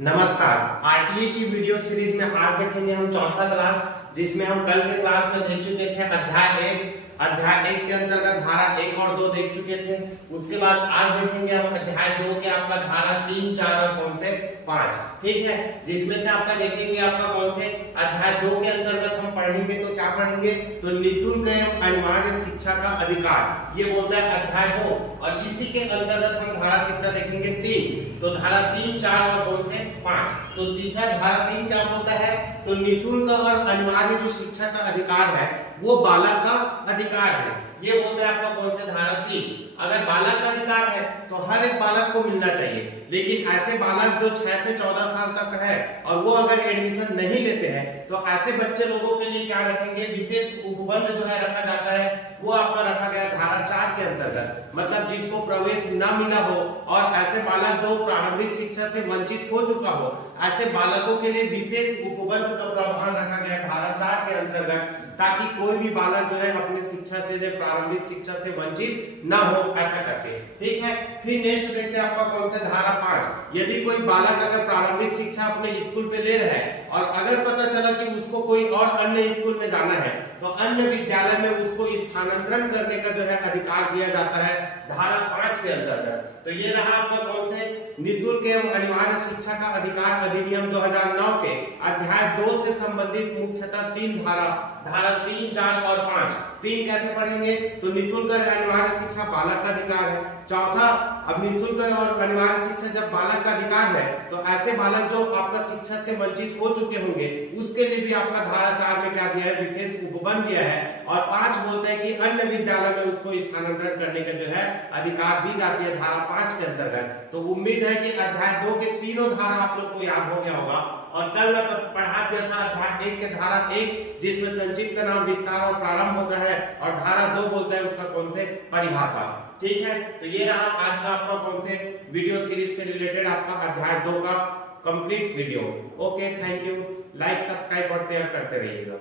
नमस्कार। आरटीए की video series में आज देखेंगे हम चौथा क्लास, जिसमें हम कल के क्लास में देख चुके थे अध्याय 1 के अंतर्गत धारा 1 और 2 देख चुके थे। उसके बाद आज देखेंगे हम अध्याय 2 के आपका धारा 3, 4 और कौन से 5, ठीक है। जिसमें से आपका देखेंगे आपका कौन से अध्याय 2 के अंतर्गत हम पढ़ेंगे तो क्या पढ़ेंगे, तो निःशुल्क एवं अनिवार्य शिक्षा का अधिकार, ये बोलता है अध्याय 2। और इसी के अंतर्गत हम धारा कितना देखेंगे, 3। तो धारा 3, 4 और कौन से 5। तो तीसरा धारा 3 क्या बोलता है, तो निःशुल्क और अनिवार्य जो शिक्षा का अधिकार है वो बालक का अधिकार है, ये बोलता है आपका कौन से धारा 3। अगर बालक का अधिकार है तो हर एक बालक को मिलना चाहिए, लेकिन ऐसे बालक जो 6 से 14 साल तक है और वो अगर एडमिशन नहीं लेते हैं तो ऐसे बच्चे लोगों के लिए क्या रखेंगे, विशेष उपबंध जो है रखा जाता है, वो आपका रखा गया धारा 4 के अंतर्गत। मतलब जिसको प्रवेश न मिला हो और ऐसे बालक जो प्रारंभिक शिक्षा से वंचित हो चुका हो, ऐसे बालकों के लिए विशेष उपबंध का प्रावधान रखा गया धारा 4 के अंतर्गत, ताकि कोई भी बालक जो है अपनी शिक्षा से, प्रारंभिक शिक्षा से वंचित न हो, ऐसा करके, ठीक है। फिर नेक्स्ट देखते हैं आपका कौन सा धारा 5। यदि कोई बालक अगर प्रारंभिक शिक्षा अपने स्कूल पे ले रहा है और अगर पता चला कि उसको कोई और अन्य स्कूल में जाना है तो अन्य विद्यालय में उसको स्थानांतरण करने का जो है अधिकार दिया जाता है धारा 5 के अंतर्गत। तो ये रहा आपका कौन से निःशुल्क एवं अनिवार्य शिक्षा का अधिकार अधिनियम 2009 के अध्याय 2 से संबंधित मुख्यतः 3 धारा 3, 4 और 5। 3 कैसे पढ़ेंगे, तो निःशुल्क और अनिवार्य शिक्षा बालक का अधिकार है। चौथा, अब निःशुल्क और अनिवार्य शिक्षा जब बालक का अधिकार है तो ऐसे बालक जो आपका शिक्षा से वंचित हो चुके होंगे उसके लिए भी आपका धारा 4 में क्या दिया है, विशेष उपबंध दिया है। और 5 बोलते हैं कि अन्य विद्यालय में उसको स्थानांतरण करने का जो है अधिकार दी जाती है धारा 5 के अंतर्गत। तो उम्मीद है कि अध्याय 2 के तीनों धारा आप लोग को याद हो गया होगा। और कल मैं पढ़ा दिया था अध्याय 1 के धारा 1, जिसमें संक्षिप्त नाम, विस्तार और प्रारंभ होता है, और धारा 2 बोलता है उसका कौन से परिभाषा, ठीक है। तो ये रहा आज का आपका कौन से वीडियो सीरीज से रिलेटेड आपका अध्याय 2 का complete video. Okay, thank you. Like, subscribe और शेयर करते रहिएगा।